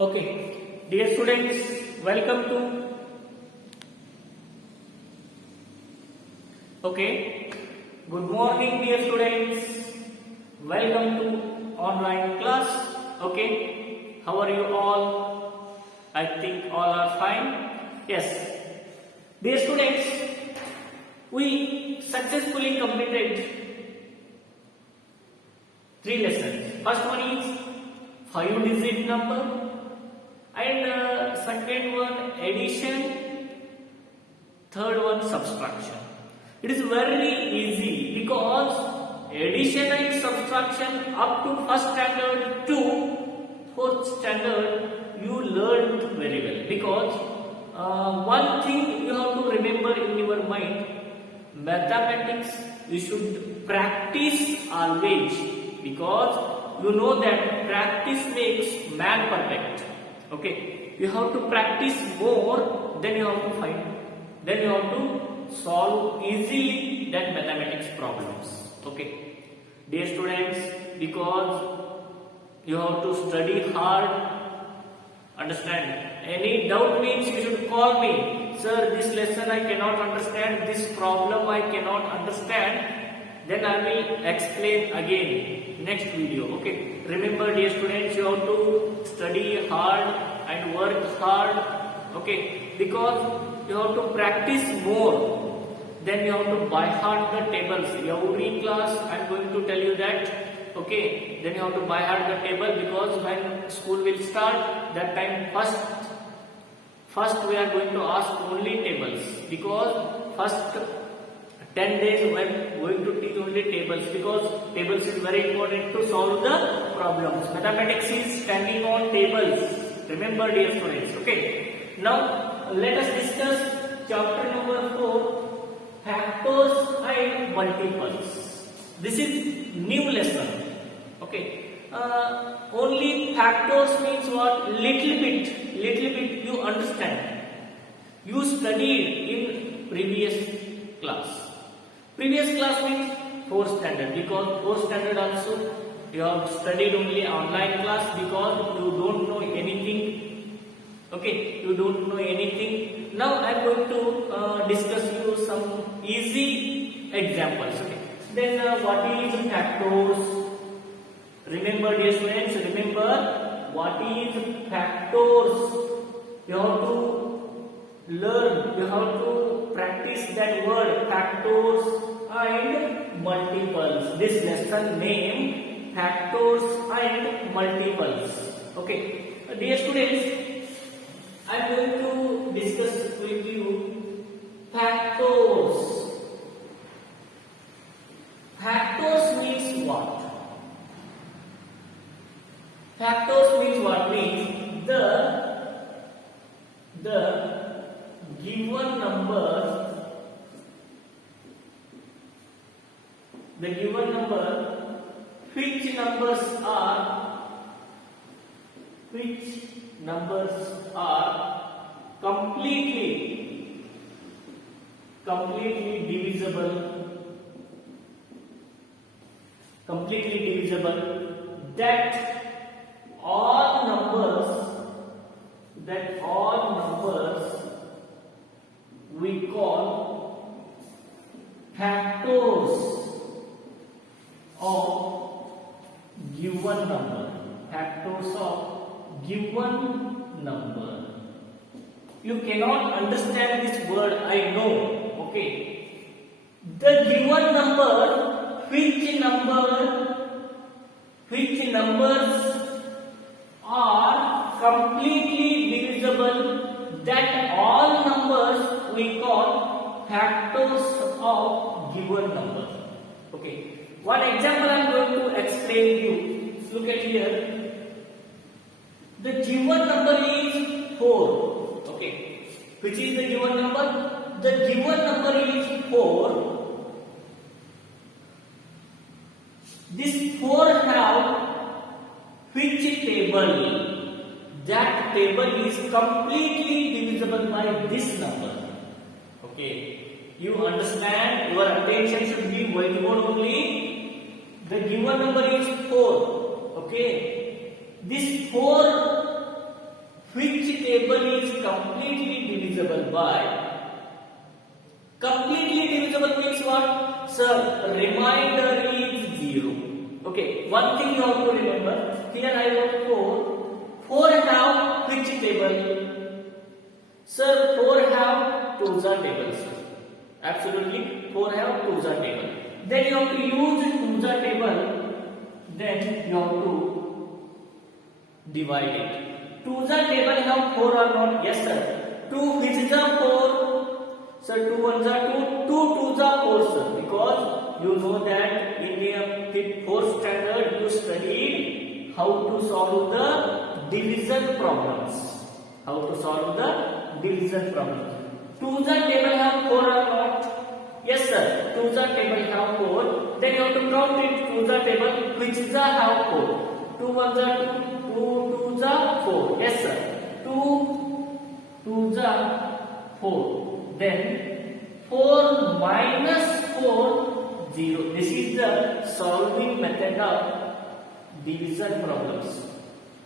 Okay, dear students, welcome to. Okay, good morning, dear students. Welcome to online class. Okay, how are you all? I think all are fine. Yes, dear students, we successfully completed 3 lessons. First one is 5-digit number. And second one addition, third one subtraction. It is very easy because addition and subtraction up to first standard to fourth standard you learned very well. Because one thing you have to remember in your mind, mathematics you should practice always, because you know that practice makes man perfect. Okay, you have to practice more, then you have to find, then you have to solve easily that mathematics problems. Okay, dear students, because you have to study hard, understand. Any doubt means you should call me, sir, this lesson I cannot understand, this problem I cannot understand, then I will explain again next video. Okay, remember dear students, you have to study hard and work hard. Okay, because you have to practice more, then you have to by heart the tables. Every class I am going to tell you that. Okay, then you have to by heart the table, because when school will start, that time first we are going to ask only tables, because first 10 days we are going to teach only tables, because tables is very important to solve the problems. Mathematics is standing on tables. Remember dear students. Okay. Now let us discuss chapter number 4, factors and multiples. This is new lesson. Okay. Only factors means what? Little bit you understand. You studied in previous class. Previous class means 4th standard, because 4th standard also you have studied only online class, because you don't know anything. Okay, you don't know anything. Now I am going to discuss you some easy examples. Okay. Then what is factors? Remember dear students, remember what is factors. You have to learn, you have to practice that word, factors and multiples. This lesson name factors and multiples. Okay, dear students, I am going to discuss with you factors. Factors means what? Factors means what? Means the given number, which numbers are completely divisible, that all numbers we call factors of given number. Factors of given number. You cannot understand this word, I know. Okay. The given number, which numbers are completely divisible, that all numbers we call factors of given number. Okay. One example I am going to explain you. Look at here. The given number is 4. Okay. Which is the given number? The given number is 4. This 4 have which table? That table is completely divisible by this number. Okay. You understand? Your attention should be whiteboard only. The given number is 4. Okay. This 4 table is completely divisible by? Completely divisible means what? Sir, remainder is 0. Okay, one thing you have to remember. Here I wrote 4. 4 have which table? Sir, 4 have twos-are tables. Absolutely, 4 have twos-are table. Then you have to use twos-are table. Then you have to divide it. Twos-are table have 4 or not? Yes, sir. 2 which is a 4. Sir, 2 ones are 2. 2 twos are 4, sir. Because you know that in the 4th standard you studied how to solve the division problems. How to solve the division problems. Twos-are table have 4 or not? Yes, sir. Twos-are table have 4. Then you have to count it. Twos-are table which is a have 4. 2 ones are 2. 2 twos are 4. Yes, sir. 2 twos are 4. Then 4 minus 4, 0. This is the solving method of division problems.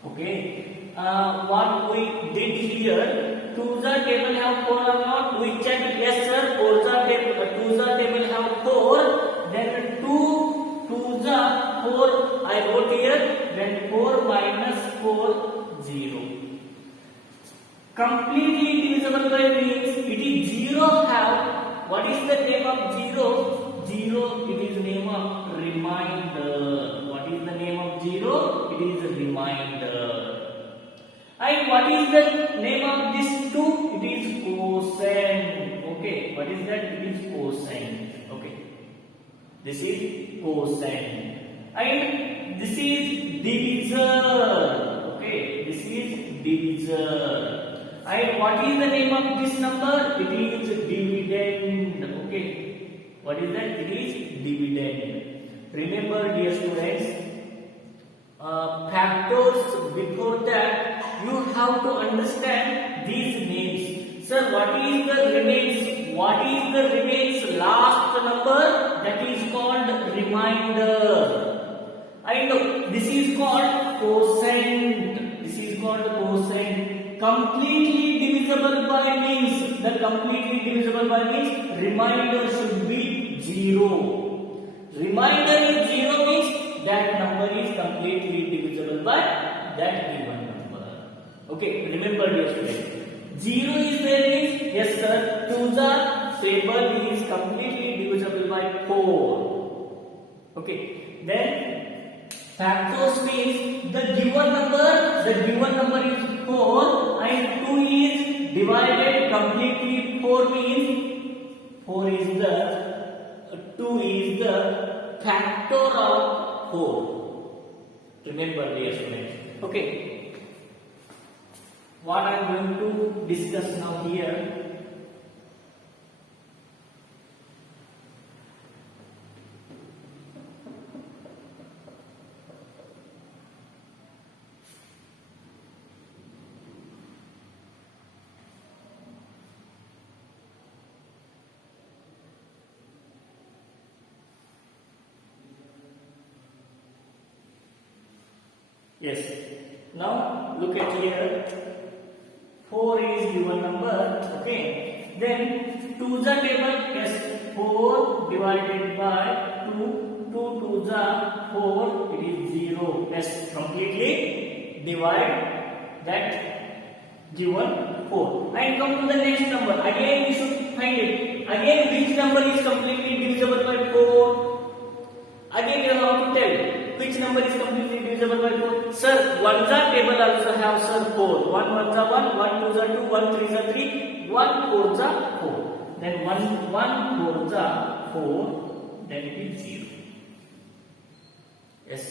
Okay. What we did here, twos-are table have 4 or not? We checked. Yes, sir. Twos-are table have 4. Then 2 twos-are 4. I wrote here. Then 4 minus 4, 0. Completely divisible by means it is 0 have. What is the name of 0? 0, it is name of remainder. What is the name of 0? It is remainder. And what is the name of this 2? It is quotient. Okay, what is that? It is quotient. Okay, this is quotient. And this is divisor. Okay, this is divisor. And what is the name of this number? It is dividend. Okay. What is that? It is dividend. Remember, dear students, factors before that you have to understand these names. Sir, what is the remains? What is the remains last number? That is called remainder. And this is called quotient. This is called quotient. Completely divisible by means, the completely divisible by means remainder should be 0. Remainder is 0 means that number is completely divisible by that given number. Okay, remember dear students. 0 is there means, yes sir, twos-are table is completely divisible by 4. Okay, then factors means the given number is 4 and 2 is divided completely. 4 means 4 is the 2 is the factor of 4. Remember dear students. Okay, what I am going to discuss now here. Yes. Now look at here. 4 is given number. Okay. Then twos-are table. Yes. 4 divided by 2. 2 twos are 4. It is 0. Yes. Completely divide that given 4. And come to the next number. Again we should find it. Again which number is completely divisible by 4? Again you have to tell. Which number is completely divisible by 4? Sir, ones-are table also have sir 4. 1 ones are 1, 1 twos are 2, 1 threes are 3, 1 fours are 4. Then 1 fours are 4, then it is 0. Yes.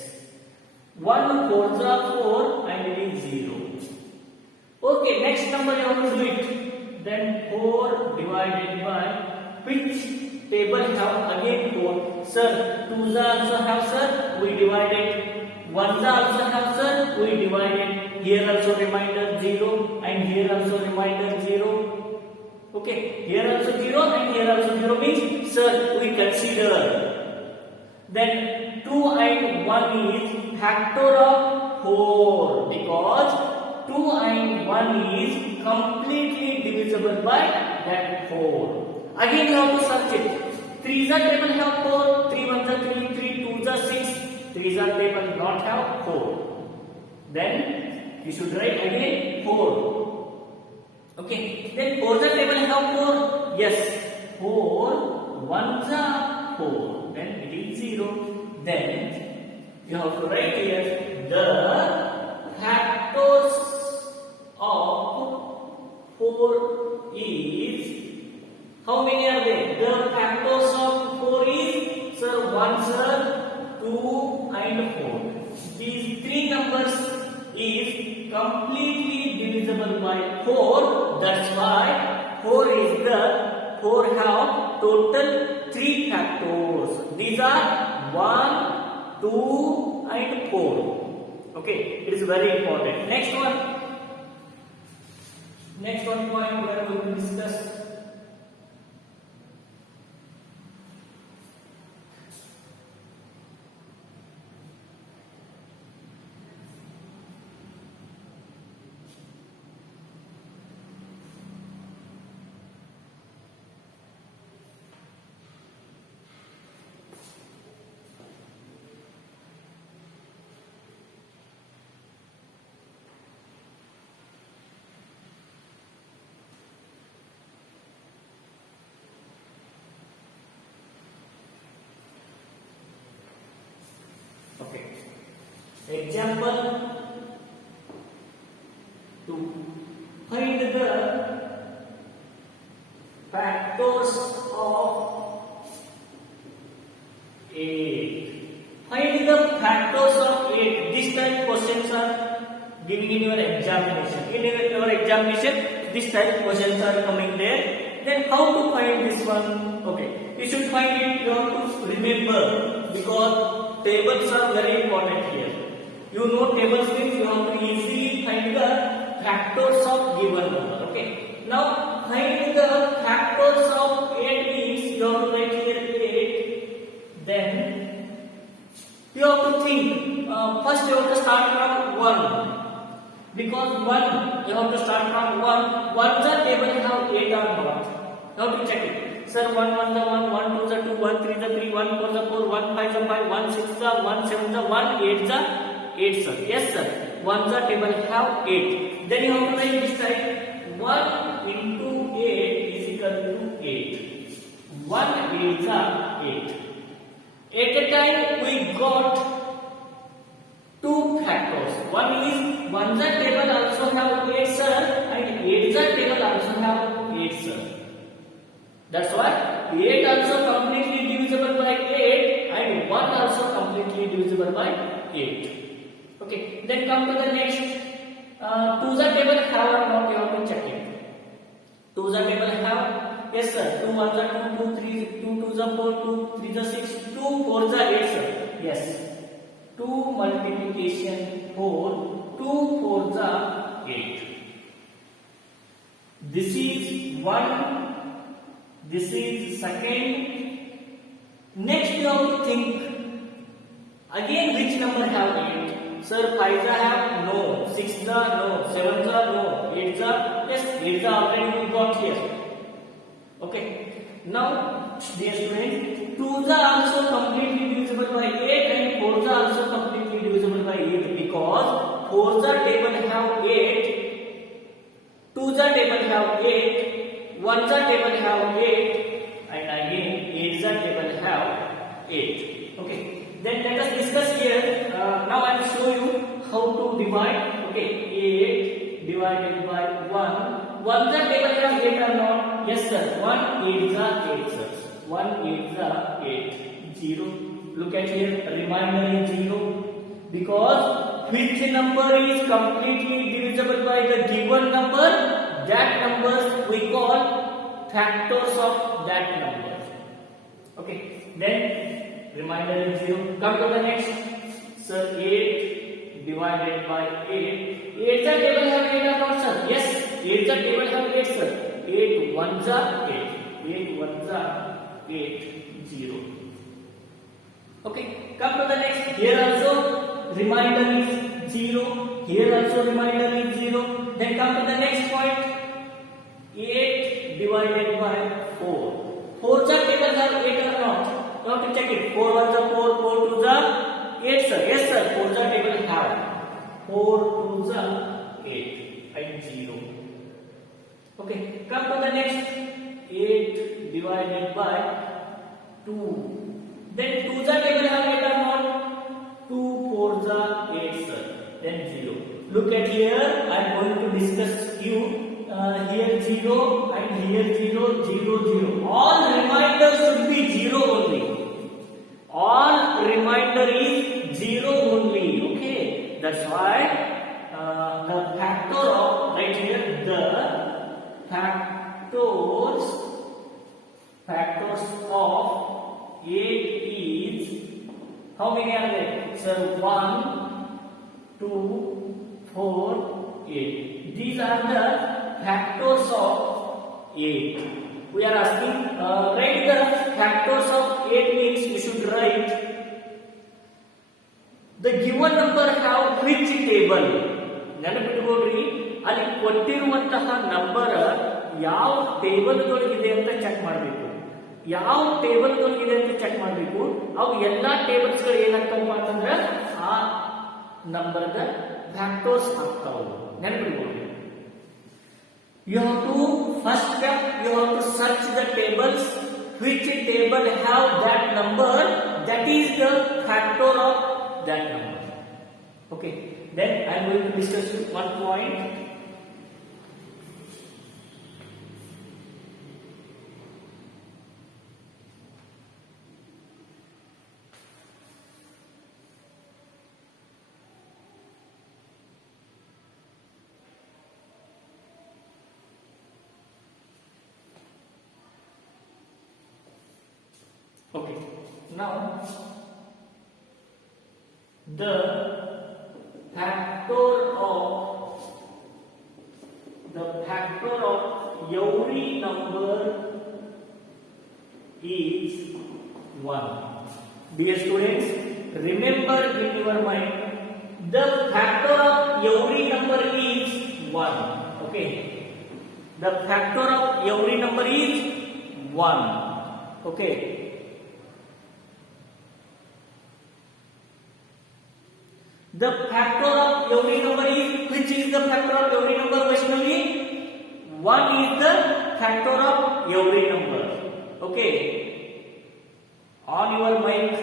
1 fours are 4 and it is 0. Okay, next number you have to do it. Then 4 divided by which table have again 4. Sir, twos also have sir, we divided. Ones also have sir, we divided. Here also remainder 0 and here also remainder 0. Okay, here also 0 and here also 0 means sir, we consider. Then 2 and 1 is factor of 4 because 2 and 1 is completely divisible by that 4. Again you have to search it. 3's are table have 4, 3 1's are 3, 3 2's are 6, 3's are table not have 4. Then you should write again 4. Okay, then 4's are table have 4, yes, 4 1's are 4, then it is 0. Then you have to write here the factors of 4 is, how many are there? The factors of 4 is, sir, 1, sir, 2 and 4. These three numbers is completely divisible by 4. That's why 4 is the 4 have total 3 factors. These are 1, 2 and 4. Okay, it is very important. Next one point we are going to discuss. Okay. Example 2. Find the factors of 8. Find the factors of 8. This type questions are giving in your examination. In your examination, this type questions are coming there. Then how to find this one? Okay. You should find it. You have to remember, because tables are very important here. You know tables means you have to easily find the factors of given number. Okay. Now find the factors of 8 means you have to write here 8. Then you have to think. First you have to start from 1. Because 1, you have to start from 1. 1's a table have 8 or not. You have to check it. Sir, 1 1 the 1, 1 2 the 2, 1 3 the 3, 1 4 the 4, 1 5 the 5, 1 6 the 1 7 the 1, 8 the 8, sir. Yes, sir. 1 the table have 8. Then you have to write this type. 1 into 8 is equal to 8. 1 is the 8. At a time we got 2 factors. One is 1 the table also have 8, sir, and 8 the table also have 8, sir. That's why 8 also completely divisible by 8 and 1 also completely divisible by 8. Okay, then come to the next. 2's a table have or not, you have to check it. 2's a table have, yes sir, 2 1's are 2, 2 3, 2 2's are 4, 2 3's are 6, 2 4's are 8, sir. Yes, 2 multiplication 4, 2 4's are 8. This is 1. This is second. Next you have to think again which number have 8. Sir, 5's have no, 6's no, 7's no, 8's yes, 8's already we got here. Okay. Now, dear students, 2's also completely divisible by 8 and 4's also completely divisible by 8 because 4's table have 8, 2's table have 8. 1's table have 8 and again 8's table have 8. Okay. Then let us discuss here. Now I will show you how to divide. Okay. 8 divided by 1. 1's table have 8 or not? Yes sir. 1 8's 8, sir. 1 8's 8. 0. Look at here. Remainder is 0. Because which number is completely divisible by the given number? That numbers we call factors of that number. Okay, then remainder is 0. Come to the next. Sir, 8 divided by 8. 8's table have 8 or not, sir? Yes, 8's table have 8, sir. 8 1's 8. 8 1's 8. 0. Okay, come to the next. Here also remainder is 0. Here also remainder is 0. Then come to the next point. 8 divided by 4. 4 the table have 8 or not? You have to check it. 4 1 the 4, 4 2 the 8 sir. Yes sir. 4 the table have 4 2 the 8 and 0. Okay. Come to the next. 8 divided by 2. Then 2 the table have 8 or not? 2 4 the 8 sir. Then 0. Look at here. I am going to discuss you. Here 0 and here 0, 0, 0. All remainder should be 0 only. All remainder is 0 only. Okay. That's why the factor of right here the factors of 8 is how many are there? So 1, 2, 4, 8. These are the factors of 8. We are asking write the factors of 8 means we should write the given number have which table. ನೆನಪಿಟ್ಟುಕೊಳ್ಳ್ರಿ ಅಲ್ಲಿ ಕೊಟ್ಟಿರುವಂತಹ number ಯಾವ table ಗಳಿದೆ ಅಂತ check ಮಾಡಬೇಕು. ಯಾವ table ಗಳಿದೆ ಅಂತ check ಮಾಡಬೇಕು. ಅವು ಎಲ್ಲಾ ಟೇಬಲ್ಸ್ ಗಳು ಏನಾಗ್ತಾವ ಅಂತಂದ್ರೆ ಆ ನಂಬರ್ ದ ಫ್ಯಾಕ್ಟರ್ಸ್ ಆಗ್ತಾವ. ನೆನಪಿಟ್ಟುಕೊಳ್ಳ್ರಿ. You have to first step you have to search the tables which table have that number, that is the factor of that number. Okay, then I am going to discuss one point. Okay, now the factor of every number is 1. Dear students, remember in your mind the factor of every number is 1. Okay, the factor of every number is 1. Okay. The factor of every number is, which is the factor of every number, Vaishnavi? 1 is the factor of every number. Okay. On your mind,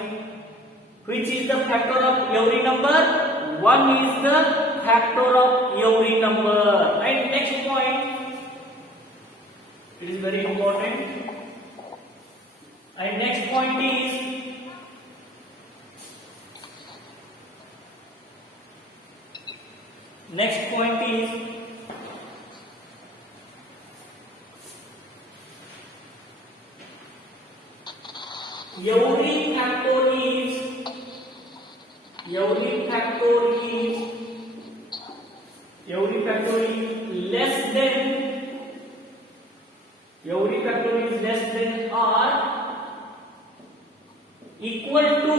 which is the factor of every number? 1 is the factor of every number. And next point, it is very important. And next point is every factor is less than or equal to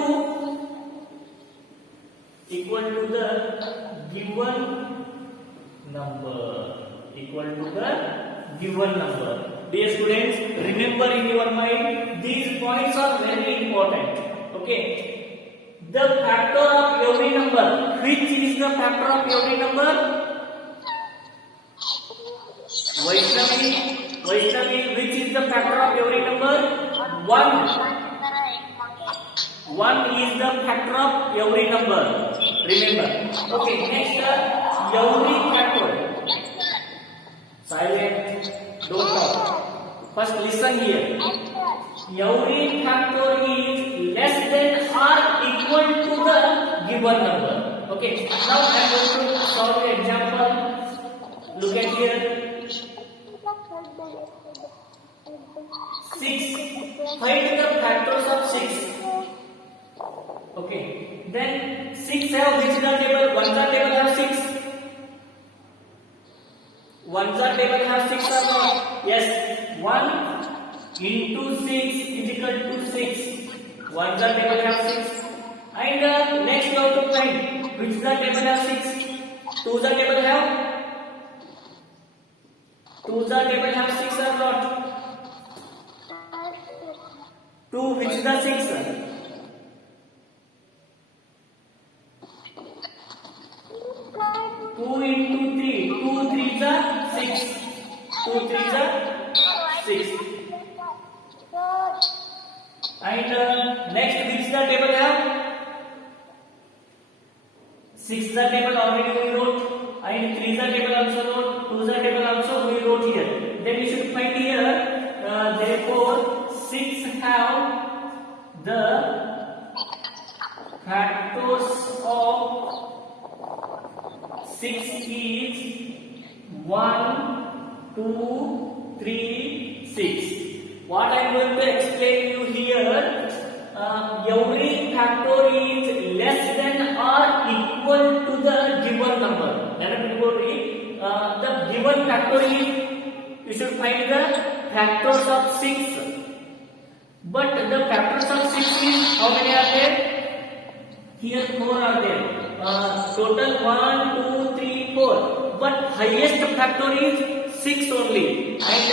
the given number. Dear students, remember in your mind these points are very important. Okay, the factor of every number, which is the factor of every number? Vaishnavi, which is the factor of every number? 1 is the factor of every number. Remember. Okay, next every factor. Silent, don't talk. First listen here. Every factor is less than or equal to the given number. Okay, now I am going to solve the example. Look at here. 6. Find the factors of 6. Okay, then 6 have which the table? 1 the table have 6. 1 the table have 6 or not? Yes. 1 into 6 is equal to 6. 1 the table have 6. And next you have to find which the table have 6. 2's the table have 6 or not? 2 which is the 6? 2 into 3. 2 3 is 6. 2 3 is 6. And next which the table have? 6 the table already we wrote, and 3 the table also wrote, 2 the table also we wrote here. Then we should find here, therefore 6 have the factors of 6 is 1, 2, 3, 6. What I am going to explain you here, every factor is less than or equal to the given number. The given factor is, you should find the factors of 6. But the factors of 6 is, how many are there? Here 4 are there. Total 1, 2, 3, 4. But highest factor is 6 only. And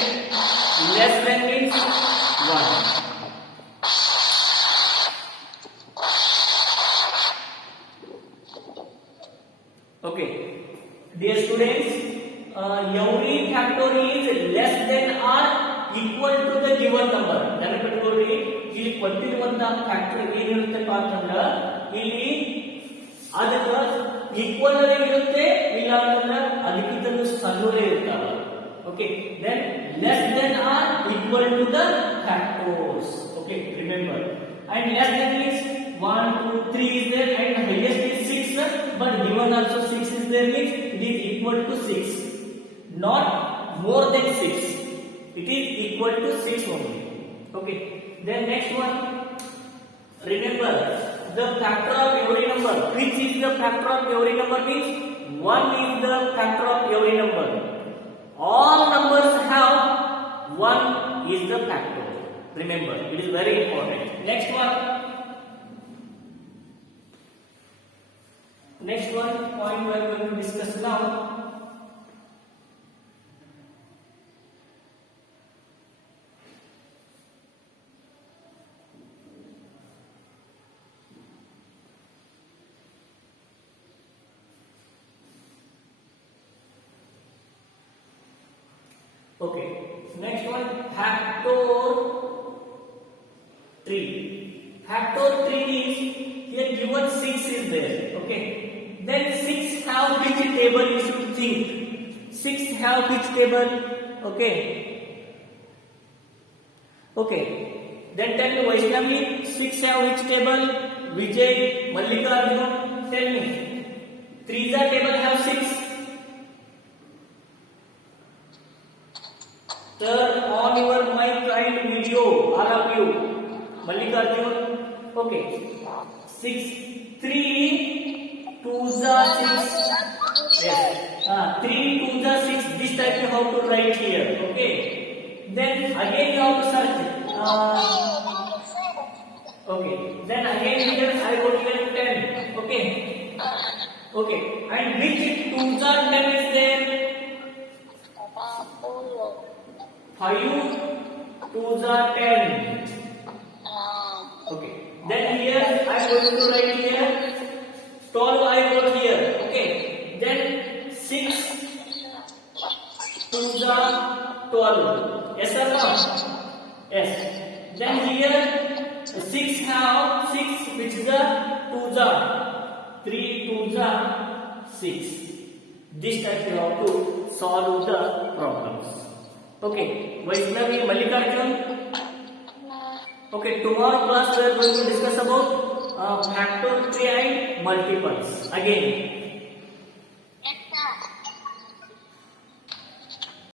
less than means 1. Okay, dear students, every factor is less than or equal to the given number. ನೆನಪಿಟ್ಕೊಳ್ಳಿ, ಇಲ್ಲಿ ಕೊಟ್ಟಿರುವಂತಹ factor ಏನಿರುತ್ತಪ್ಪ ಅಂತಂದ್ರೆ ಇಲ್ಲಿ ಅದಕ್ಕೆ equal ಇರುತ್ತೆ, ಇಲ್ಲ ಅಂತಂದ್ರೆ ಅದಕ್ಕಿಂತಲೂ ಸಣ್ಣವೇ ಇರ್ತಾವ. Okay, then less than or equal to the factors. Okay, remember. And less than means 1, 2, 3 is there, and highest is 6, but given also 6 is there means it is equal to 6, not more than 6. It is equal to 6 only. Okay, then next one, remember the factor of every number. Which is the factor of every number means 1 is the factor of every number. All numbers have 1 is the factor. Remember, it is very important. Next one point we are going to discuss now. Okay, next one, factor 3. Factor 3 is, here given 6 is there. Okay, then 6 have which table you should think? 6 have which table? Okay, then tell me Vaishnavi, 6 have which table? Vijay, Mallikarjun, tell me. 3 the table have 6. Turn on your mic and video, all of you. Mallikarjun, okay. 6, 3, 2 the 6. Yes. 3, 2 the 6. This type you have to write here. Okay. Then again you have to search. Okay. Then again here I wrote here 10. Okay. Okay. And which 2 the 10 is there? 5, 2 the 10. Okay. Then here I am going to write here 12 I wrote here. Okay. Then 6, 2 the 12. Yes or no? Yes. Then here 6 have 6 which is the 2 the 3, 2 the 6. This type you have to solve the problems. Okay, Vaishnavi, Mallikarjun. Okay, tomorrow class we are going to discuss about factorial and multiples again.